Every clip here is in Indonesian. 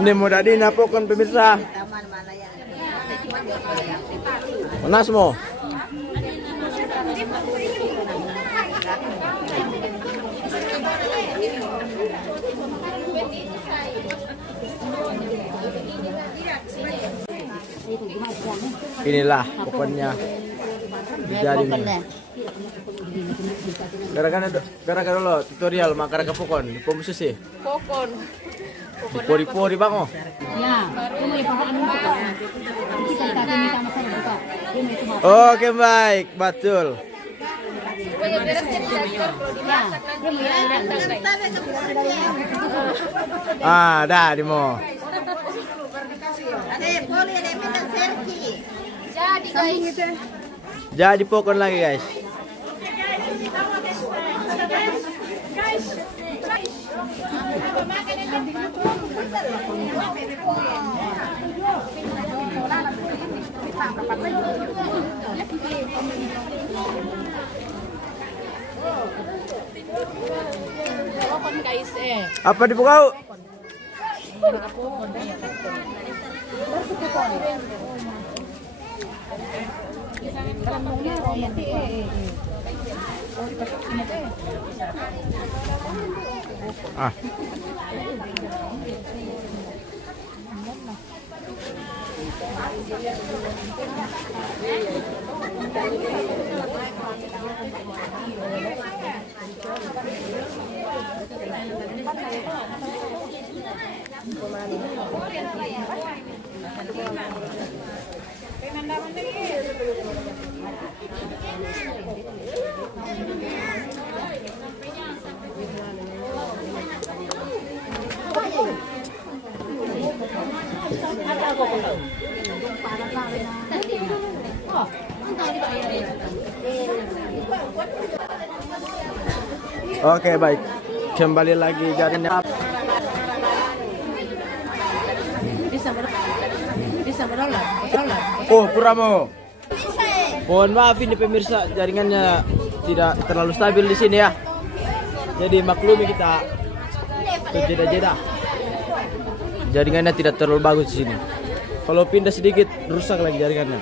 Ini mau tadi napokon pemirsa. Panas mo. Inilah pokoknya jadi gara-gara lo tutorial makara kapokon pom susi Pokon. pori-pori bang oh Ya, ini pakai oke baik betul Supaya beres jadi dacor kalau dimasak nanti dah di mo Jadi guys. jadi pokon lagi guys. Pokon guys Apa dibukau? Ah. Oke baik, kembali lagi jaringan. bisa berolah. Oh Puramo, mohon maaf ini pemirsa jaringannya tidak terlalu stabil di sini ya. Jadi maklumi kita terjeda-jeda. Jaringannya tidak terlalu bagus di sini. Kalau pindah sedikit rusak lagi jaringannya.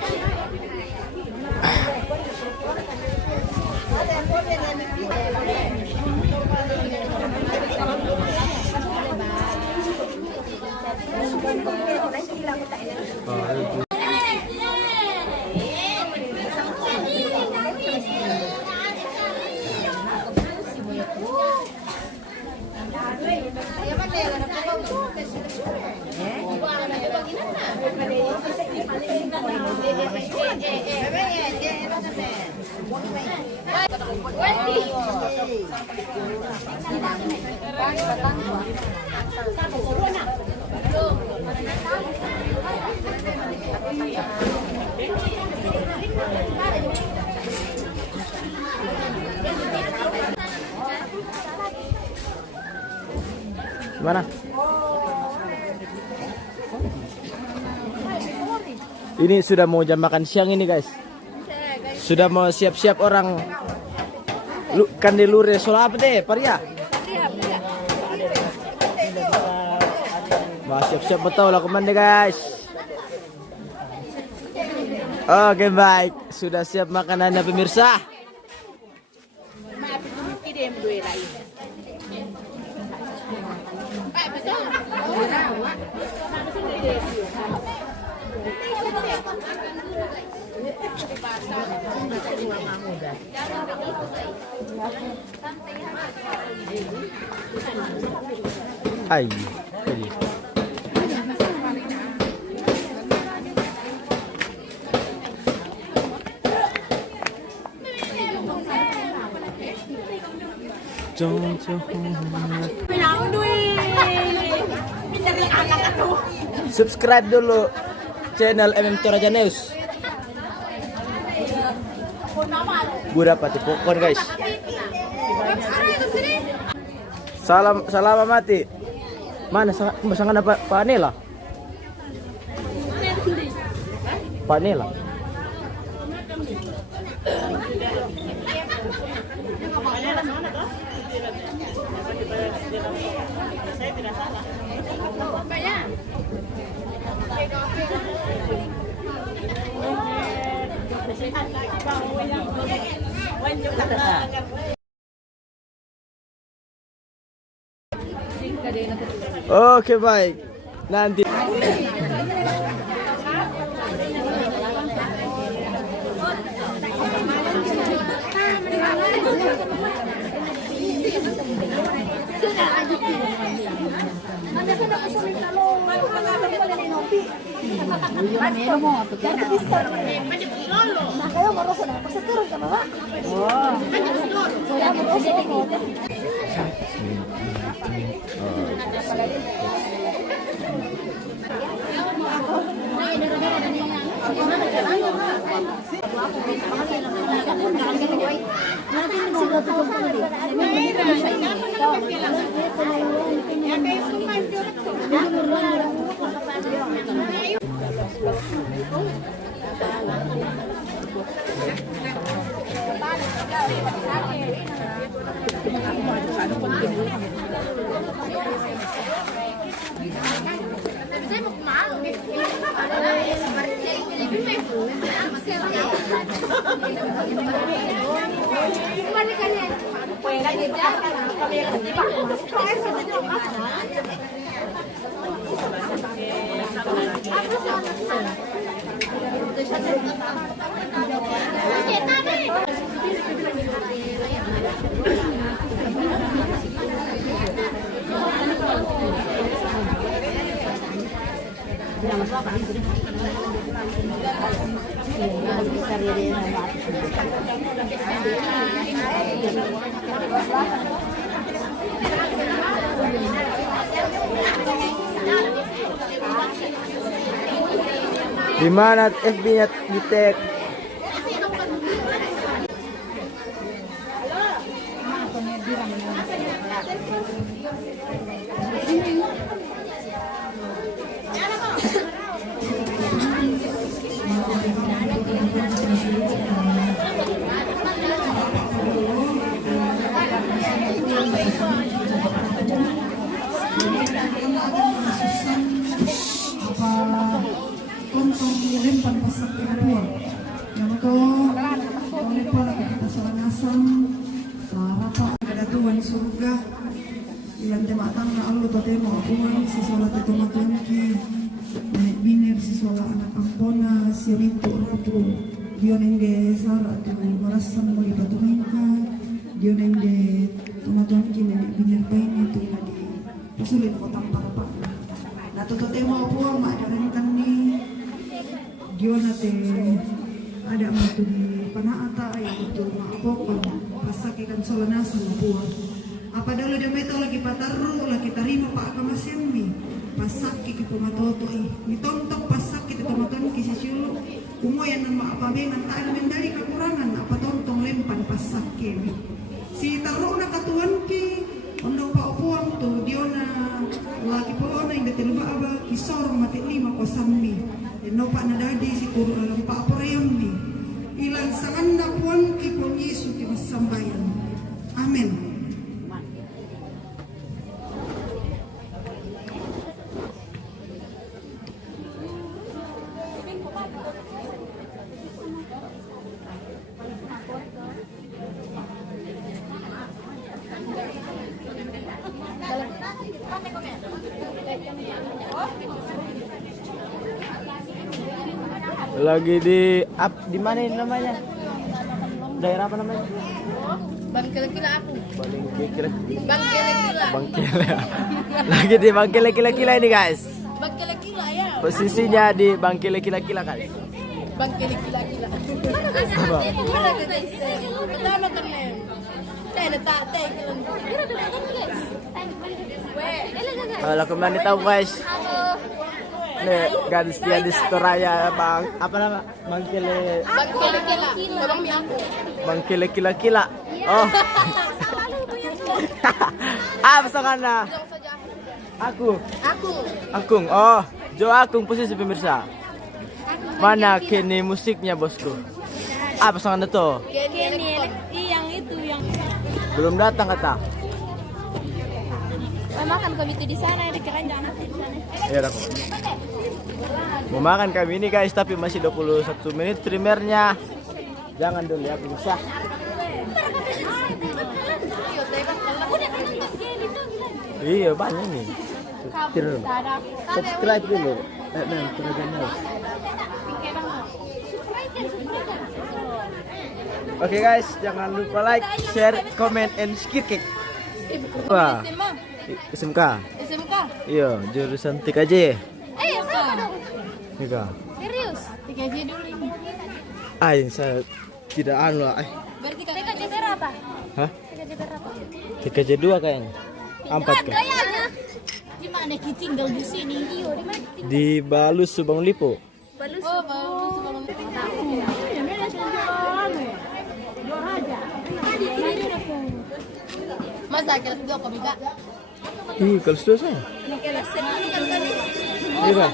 Gimana? Ini sudah mau jam makan siang ini guys. Sudah mau siap-siap orang Kandilure soal apa deh, Paria? Wah, siap-siap betul lah komanda guys. Oke baik, sudah siap makanannya pemirsa. Hai. Subscribe dulu channel MM Toraja News. Gue dapat popcorn guys. Salam mati. Mana masangan apa panela? Panela. Oke baik. Nanti. Di mana FB-nya di tag? Lempar pasak kedua, yang itu lempar kita salah ngasam, rata ada Tuhan surga, yang tematang na Allah tatemo Tuhan siswala tetoma Tuhanki, naik biner siswala anak ampona sirintu rotu, dionende sara tu marasam muli patumingka, dionende toma Tuhanki naik biner paine tu lagi, pasulit ko tampak. Nah tatemo Tuhan ada rentan ni. Diona te ada matu di panaata itu maapokon pasake kan solanasa na buah. Apa dalo dia meto lagi pataru lagi tarima pa akamasembi pasake ki pamatoto nitontok pasake ki tomaton ki sisiulu umoyan nan maapabengan ta ada mendari kekurangan apa tontong lempan pasake si taru na katuan ki ondo pa opuang tu diona lagi poona ing betelba aba kisor mati 5 kosambi. No pak nadadi si kuru alam pak porayam ni ilan sangan na puan ki pon Yesu ki masambayan. Amen. Lagi di mana ini namanya? Daerah apa namanya? Bangkele-kila aku. Bangkele. Bangkele-kila. Bangkele. Lagi di Bangkele Kila-Kila ini guys. Bangkele-kila ya. Posisinya di Bangkele Kila-Kila guys. Bangkele-kila-kila. Mana kita isi? Pertama kan nem. Kalau kembali tahu guys. Nih gadis pianis Toraya bang apa nama Bangkele Bangkele Kila-Kila. Oh. Apa sana? Akung. Oh, Jo Akung posisi pemirsa. Mana Kenny musiknya bosku? Apa sana tuh? Kenny yang itu yang belum datang kata. makan kami itu di sana, di keranjang nasi di sana. Iya, aku. Mau makan kami ini guys, tapi masih 21 menit streamernya. Jangan dulu ya, bisa. Iya, banyak nih. Subscribe dulu. Oke guys, jangan lupa like, share, comment, and skip. Wah, SMK. SMK. Iya, jurusan TKJ. Sama dong. Nika. Serius? 3J dulu ini. Saya tidak anu lah. Berarti TKJ berapa? Hah? TKJ berapa? TKJ 2 kayaknya. 4 kan? Kayaknya. Di mana kita tinggal di sini? Iyo, di mana kita tinggal? Di Balus Subang Lipo. Balus. Oh, Balus sebelum Masa kelas 2 kok Mika? Ih, kelas 2 saya. Kelas 1 kan tadi. Iya, Pak.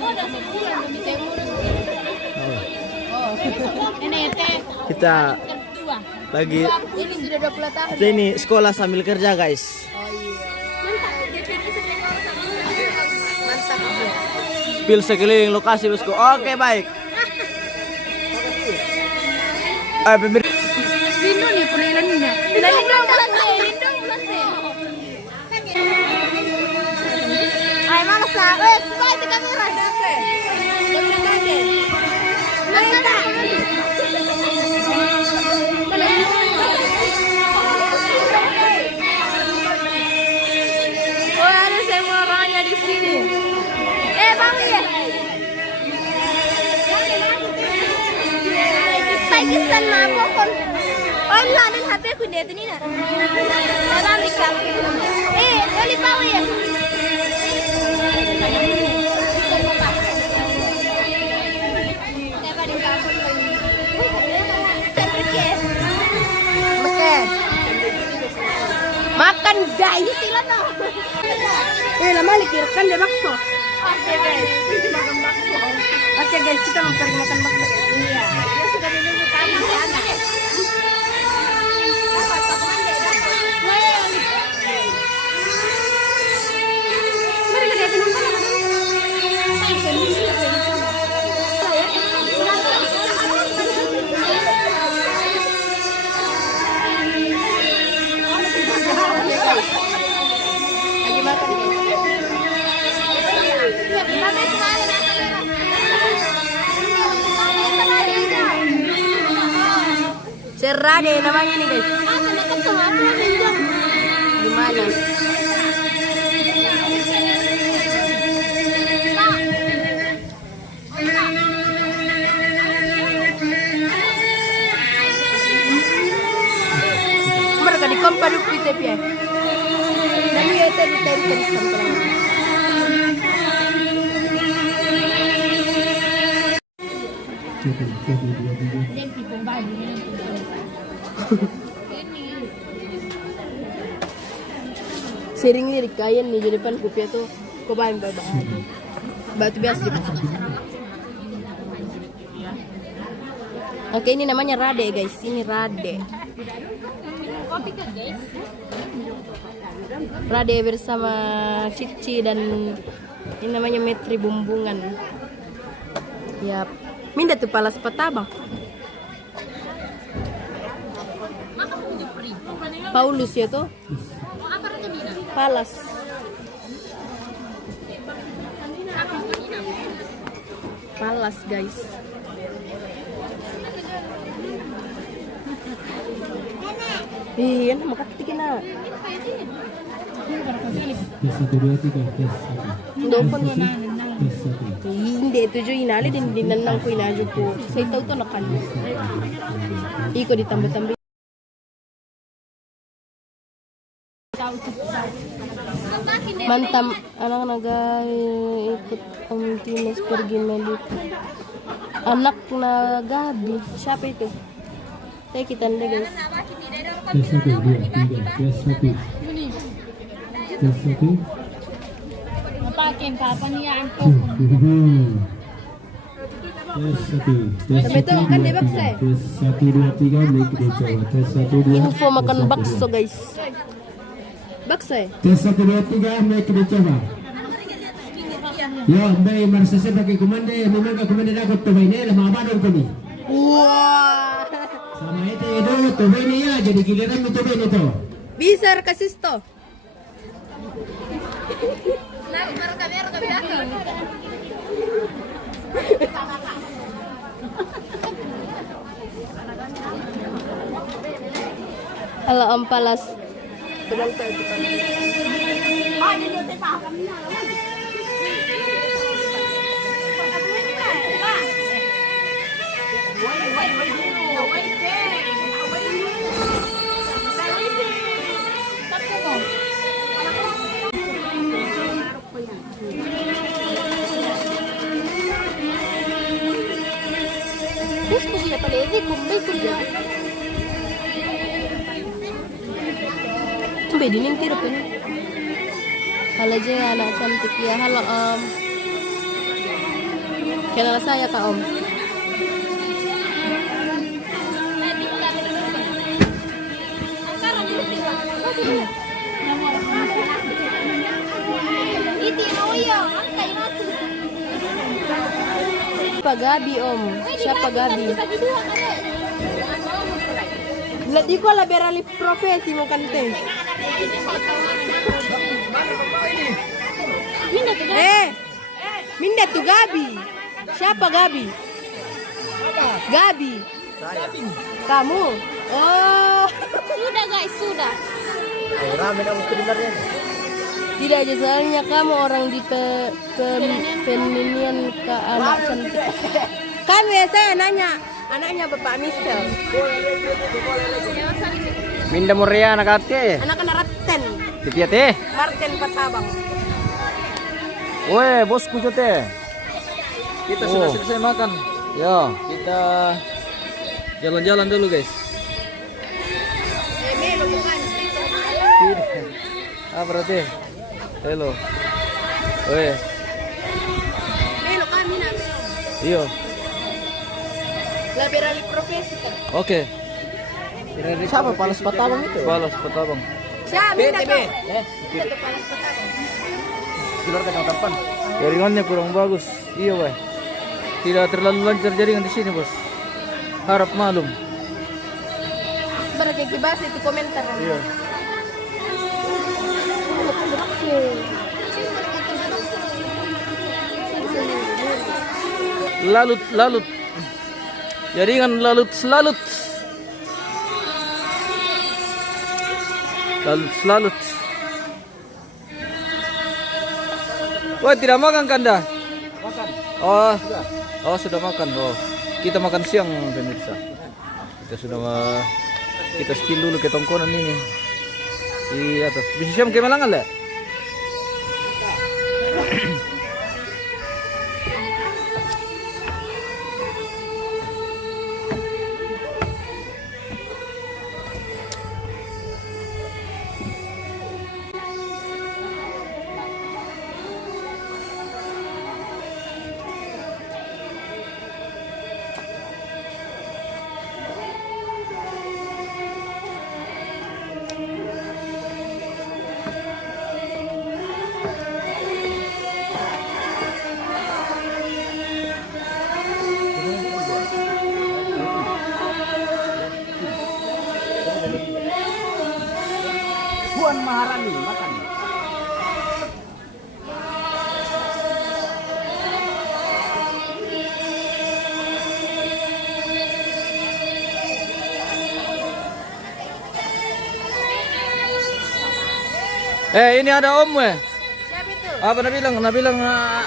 Ini teh Kita kedua. lagi Ini sudah 20 tahun. kita ini sekolah sambil kerja, guys. Spill sekeliling lokasi, bosku. Oke, baik. Pemirsa. Lindo nih penilaiannya. Lindung belante. Ay, malas na. Kuha ito kamera. Oh, ada semua orangnya di sini. Bang ya. Pakisan mako kon. Oh, laden HP ku dia tu ni nak. Dalam ikam. Oli pau ya. Makan guys, sila na. Lama likirkan dia bakso. Oke guys, makan bakso. Oke guys, kita mau pergi makan bakso. Iya. Dia sudah menunggu kami di sana. Mari kita nonton apa dulu? Lagi makan guys. Serade namanya nih guys. Gimana? Mereka di komparuk kita ya. Dan dia tadi sampai. Sering lirik kain nih di depan kopi itu kebahan batu biasa. Oke, ini namanya Rade guys, ini Rade. Rade bersama Cici dan ini namanya Metri Bumbungan. Yap. Minda tuh palas petabang. Paulus ya tuh. Palas. Palas guys. Iya, nama ketiga na. Doon hindi ito jo inali din dinanang ko inadyo ko. Sa itaw to nakan. Iko di tambe-tambe. Mantam anak nagay ikut Tinas pergi melit. Anak na Gabi. Siapa itu? Saya kita anda guys. Pakai papanian ko. Betul kan dia bakso. 1 2 3 naik ke Jawa. 1 2. Info makan bakso guys. Bakso. Tes 1, 2, 3, naik kita coba. Yo, Mbak Marsa sebagai komando, memang komando dapat tuh ini lah mga badong ko ni. Wah. Sama itu tuh ini ya, jadi giliran itu ini tuh. Bisa kasih to. Halo Om Palas. Terus punya pelede kumpul kerja. Coba dinintir pun. Halo aja anak cantik ya. Halo Om. Kenal saya Kak Om. Siapa Gabi Om? Siapa Gabi? Di ko la berali profesi mo kante. Minda tu Gabi. Siapa Gabi? Gabi. Kamu? Oh. Sudah guys, sudah. Rame kamu sebenarnya. Tidak aja soalnya kamu orang di peninian ke anak cantik. Kan biasanya anaknya Bapak Michel. Minda Muria anak ate. Anak-anak Ratten. Titi ate. Martin Patabang. Weh, bosku jote. Kita sudah selesai makan. Ya, kita jalan-jalan dulu, guys. Ah, berarti. Hello. Weh. Melo kami na. Iyo. Laberali profesi kan. Oke. Siapa Palas Patabang itu? Palas Patabang. Siapa minta to? Itu Palas Patabang. Keluar ke depan. Jaringannya kurang bagus. Iya, weh. Tidak terlalu lancar jaringan di sini, Bos. Harap maklum. Berarti bahasa itu komentar. Iya. Lalut. Jaringan lalut. Wah, tidak makan kan dah? Makan. Oh, sudah makan. Oh, kita makan siang, pemirsa. Kita spill dulu ke tongkonan ini di atas. Bisa siam ke Malangan lah. Puan Maharani makan. Ini ada Om weh. Siapa itu? Apa Nabilang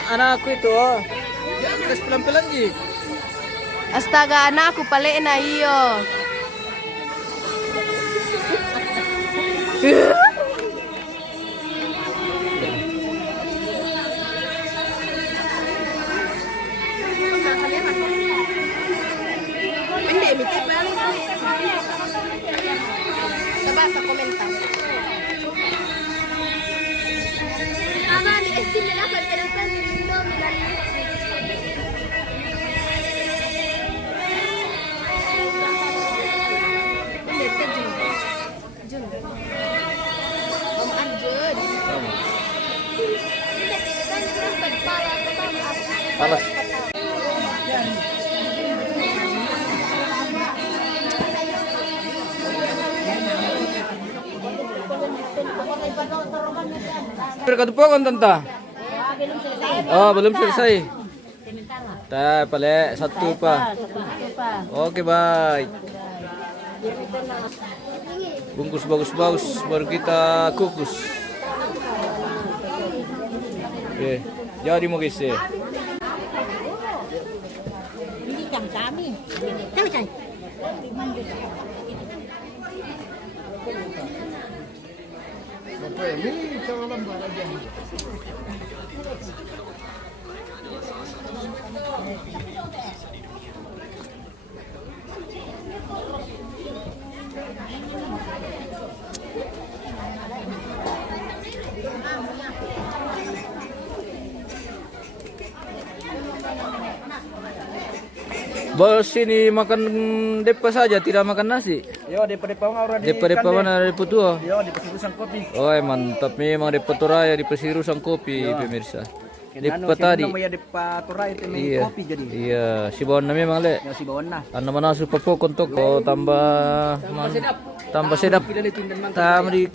anakku itu. Oh. Ya, terus pelan-pelan ji. Astaga, anakku pala na iyo. Hindi, mikir pa lang. Nabasa komentar. Ama, ni Estin na lakad ka ng panindo. Hindi, Jun. Panas. Berkatupakan tanta. Oh, belum selesai. Dah, pale satu pa. Oke, baik. Bungkus bagus-bagus baru kita kukus. Oke, jadi mau guys ya. Ini jam kami. Cai. Bos ini makan depa saja, tidak makan nasi. Yo, depa orang Depa mana dari putua. Yo, di pesurusan kopi. Oh, mantap memang depa toraya di Pesirus sang kopi pemirsa. Depa tadi. Namanya depa torai itu Iya. kopi jadi. Iya, si bawaan memang le. Ya si bawon nah. Anda mana supaya kontok tambah tambah sedap. Tambah di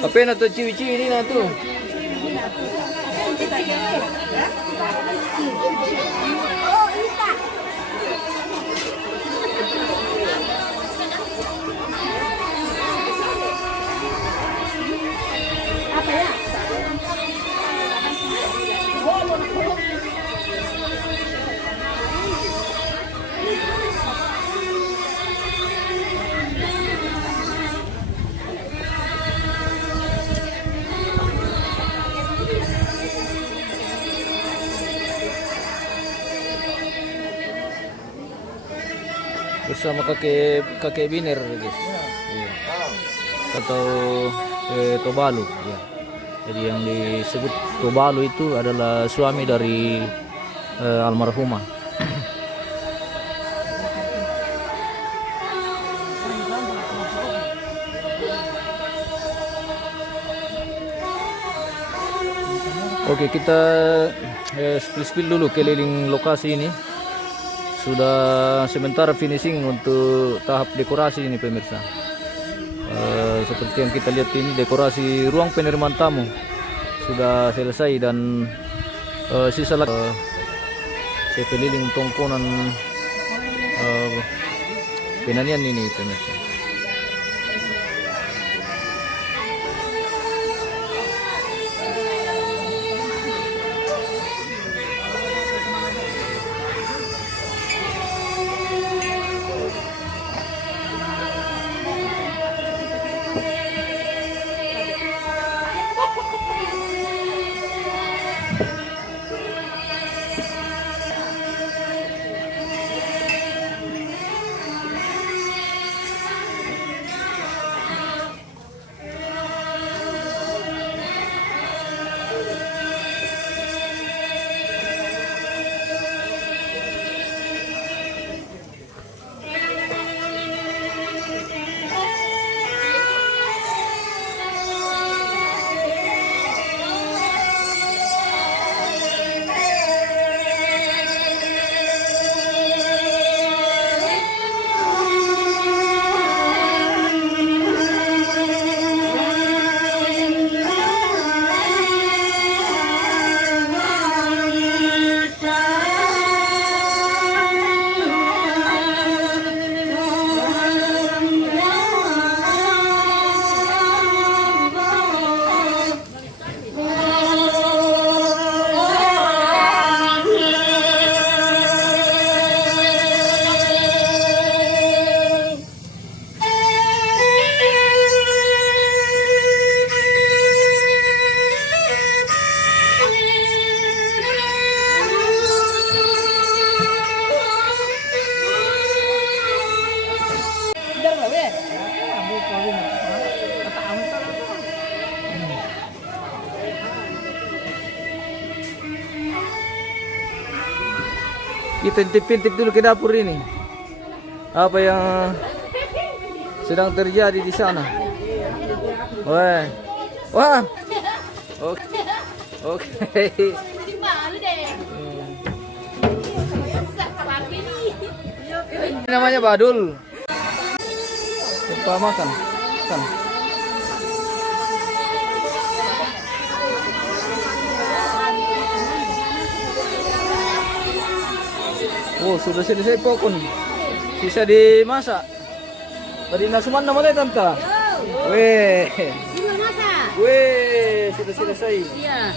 apa na to ciwi-ciwi ini na to. Bersama kakek biner guys. Iya. Atau Tobalu ya. Jadi yang disebut Tobalu itu adalah suami dari almarhumah. Oke, kita spill dulu keliling lokasi ini. Sudah sementara finishing untuk tahap dekorasi ini pemirsa. Seperti yang kita lihat ini dekorasi ruang penerimaan tamu sudah selesai dan sisa lagi sekeliling tongkonan Pinanian ini pemirsa. Kita intip-intip dulu ke dapur ini. Apa yang sedang terjadi di sana? Wah. Wah. Oke. Oke. Ini namanya badul. Tempat makan. Kan. Oh, sudah selesai pokon. Sisa dimasak. Tadi nasuman namanya tante. Weh. Belum masak. Weh, sudah selesai. Iya.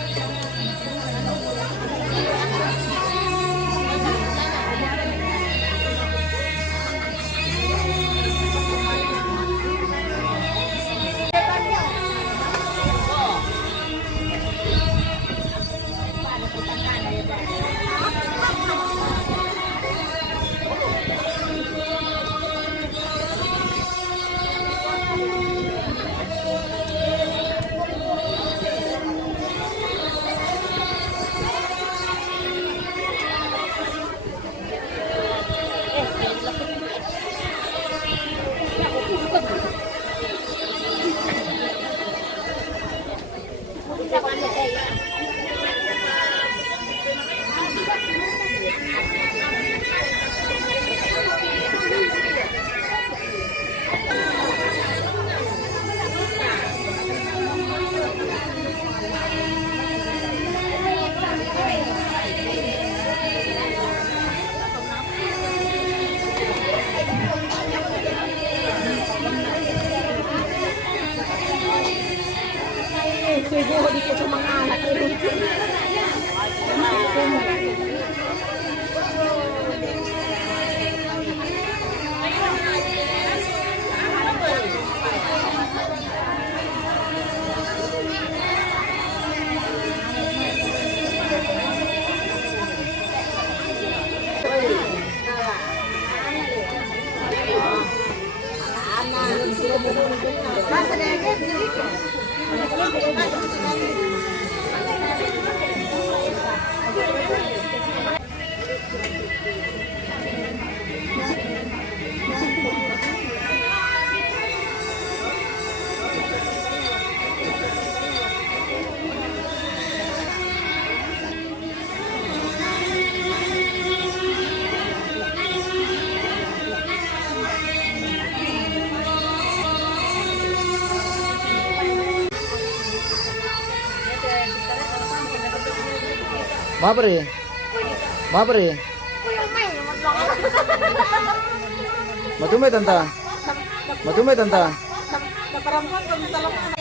Subuh dito sa mga anak ko. Mabri. Mabri. Matumay tanta. Matumay tanta. Naparampuan kami sa lakas.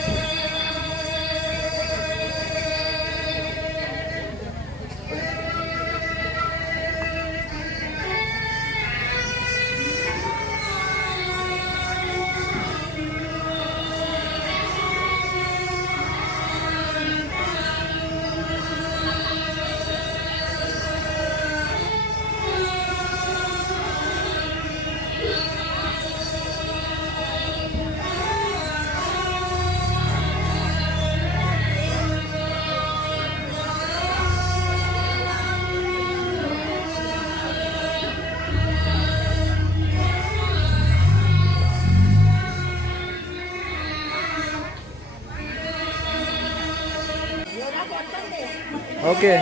Oke.